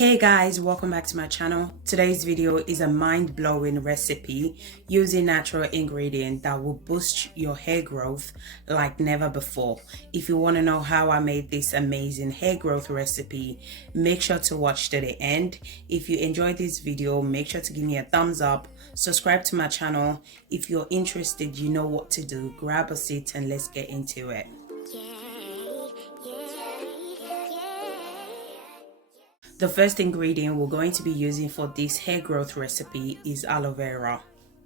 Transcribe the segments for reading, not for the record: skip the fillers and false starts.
Hey guys, welcome back to my channel. Today's video is a mind-blowing recipe using natural ingredients that will boost your hair growth like never before. If you want to know how I made this amazing hair growth recipe, make sure to watch to the end. If you enjoyed this video, make sure to give me a thumbs up, subscribe to my channel. If you're interested, you know what to do. Grab a seat and let's get into it. The first ingredient we're going to be using for this hair growth recipe is aloe vera.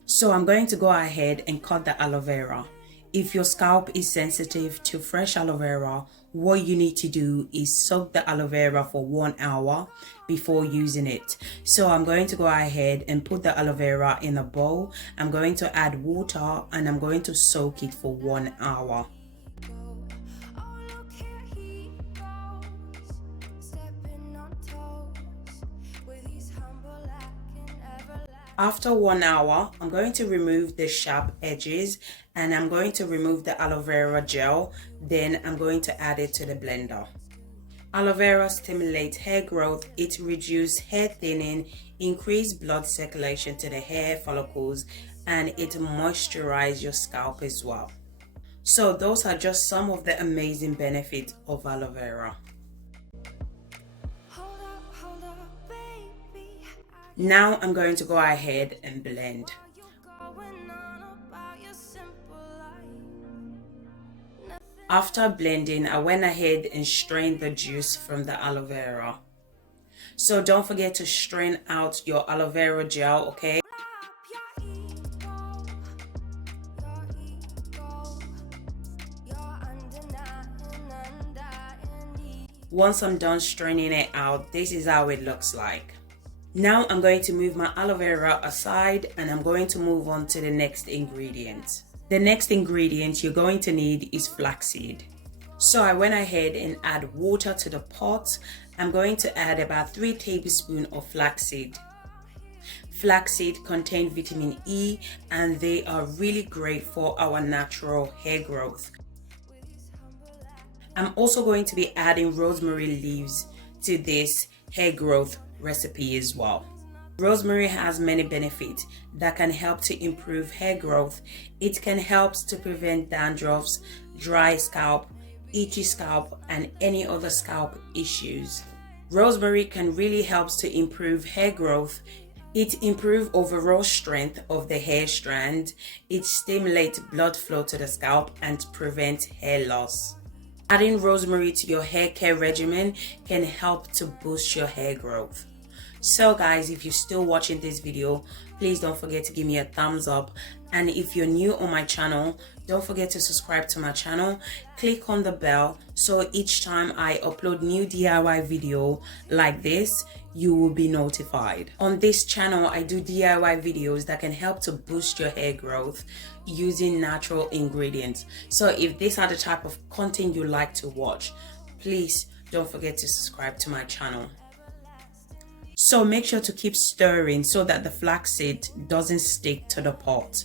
So I'm going to go ahead and cut the aloe vera. If your scalp is sensitive to fresh aloe vera, what you need to do is soak the aloe vera for 1 hour before using it. So I'm going to go ahead and put the aloe vera in a bowl. I'm going to add water and I'm going to soak it for 1 hour. After 1 hour, I'm going to remove the sharp edges and I'm going to remove the aloe vera gel. Then I'm going to add it to the blender. Aloe vera stimulates hair growth. It reduces hair thinning, increases blood circulation to the hair follicles, and it moisturizes your scalp as well. So those are just some of the amazing benefits of aloe vera. Now I'm going to go ahead and blend. After blending, I went ahead and strained the juice from the aloe vera. So don't forget to strain out your aloe vera gel, okay? Once I'm done straining it out, this is how it looks like. Now I'm going to move my aloe vera aside and I'm going to move on to the next ingredient. The next ingredient you're going to need is flaxseed. So I went ahead and add water to the pot. I'm going to add about 3 tablespoons of flaxseed. Flaxseed contain vitamin E and they are really great for our natural hair growth. I'm also going to be adding rosemary leaves to this hair growth recipe as well. Rosemary has many benefits that can help to improve hair growth. It can help to prevent dandruffs, dry scalp, itchy scalp, and any other scalp issues. Rosemary can really help to improve hair growth. It improves overall strength of the hair strand. It stimulates blood flow to the scalp and prevents hair loss. Adding rosemary to your hair care regimen can help to boost your hair growth. So guys, if you're still watching this video, please don't forget to give me a thumbs up. And if you're new on my channel, don't forget to subscribe to my channel. Click on the bell so each time I upload new DIY video like this, you will be notified. On this channel, I do DIY videos that can help to boost your hair growth using natural ingredients. So if these are the type of content you like to watch, please don't forget to subscribe to my channel. So make sure to keep stirring so that the flaxseed doesn't stick to the pot.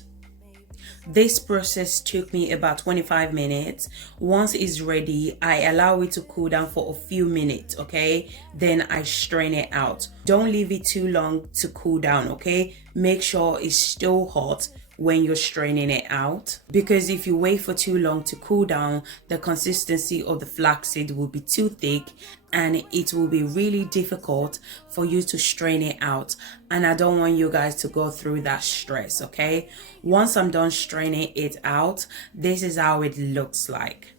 This process took me about 25 minutes. Once it's ready, I allow it to cool down for a few minutes, okay? Then I strain it out. Don't leave it too long to cool down, okay? Make sure it's still hot when you're straining it out, because if you wait for too long to cool down, the consistency of the flaxseed will be too thick and it will be really difficult for you to strain it out, and I don't want you guys to go through that stress, okay? Once I'm done straining it out, this is how it looks like.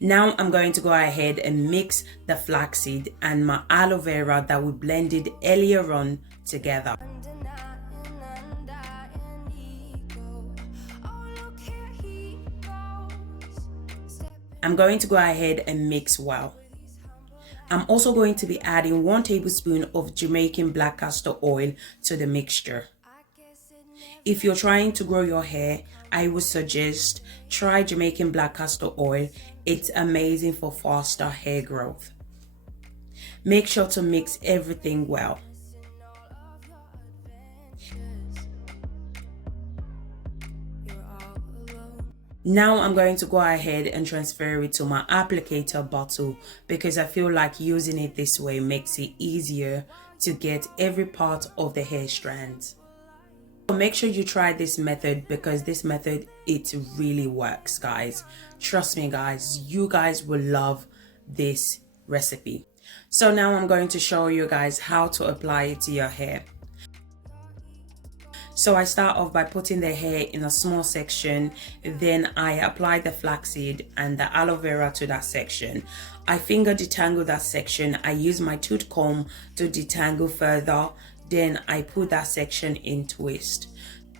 Now I'm going to go ahead and mix the flaxseed and my aloe vera that we blended earlier on together. I'm going to go ahead and mix well. I'm also going to be adding 1 tablespoon of Jamaican black castor oil to the mixture. If you're trying to grow your hair, I would suggest try Jamaican black castor oil. It's amazing for faster hair growth. Make sure to mix everything well. Now I'm going to go ahead and transfer it to my applicator bottle because I feel like using it this way makes it easier to get every part of the hair strands. So make sure you try this method because this method, it really works, guys. Trust me, guys, you guys will love this recipe. So now I'm going to show you guys how to apply it to your hair. So I start off by putting the hair in a small section, then I apply the flaxseed and the aloe vera to that section. I finger detangle that section. I use my tooth comb to detangle further, then I put that section in twist.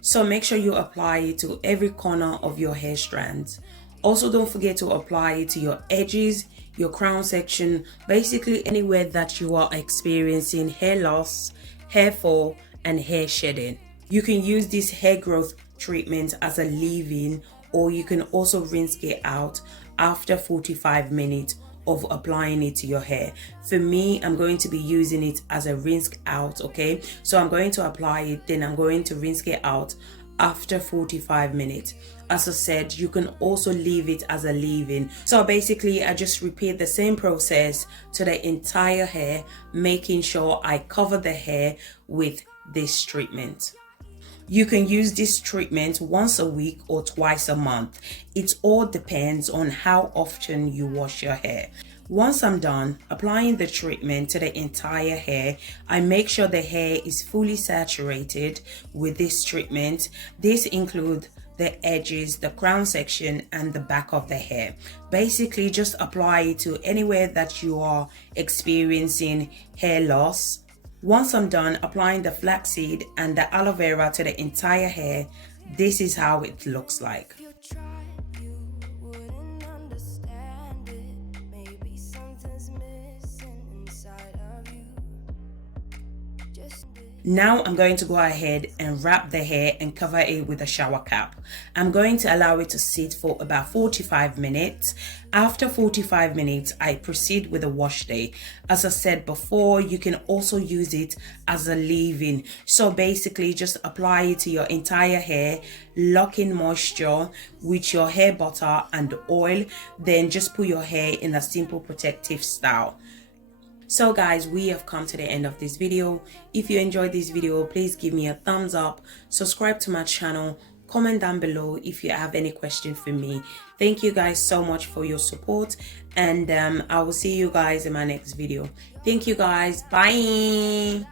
So make sure you apply it to every corner of your hair strands. Also, don't forget to apply it to your edges, your crown section, basically anywhere that you are experiencing hair loss, hair fall, and hair shedding. You can use this hair growth treatment as a leave-in, or you can also rinse it out after 45 minutes of applying it to your hair. For me, I'm going to be using it as a rinse out, okay? So I'm going to apply it, then I'm going to rinse it out after 45 minutes. As I said, you can also leave it as a leave-in. So basically, I just repeat the same process to the entire hair, making sure I cover the hair with this treatment. You can use this treatment once a week or twice a month. It all depends on how often you wash your hair. Once I'm done applying the treatment to the entire hair, I make sure the hair is fully saturated with this treatment. This includes the edges, the crown section, and the back of the hair. Basically, just apply it to anywhere that you are experiencing hair loss. Once I'm done applying the flaxseed and the aloe vera to the entire hair, this is how it looks like. Now I'm going to go ahead and wrap the hair and cover it with a shower cap. I'm going to allow it to sit for about 45 minutes. After 45 minutes, I proceed with a wash day. As I said before, you can also use it as a leave-in. So basically, just apply it to your entire hair, lock in moisture with your hair butter and oil, then just put your hair in a simple protective style. So guys, we have come to the end of this video. If you enjoyed this video, please give me a thumbs up, subscribe to my channel, comment down below if you have any question for me. Thank you guys so much for your support, and I will see you guys in my next video. Thank you guys. Bye.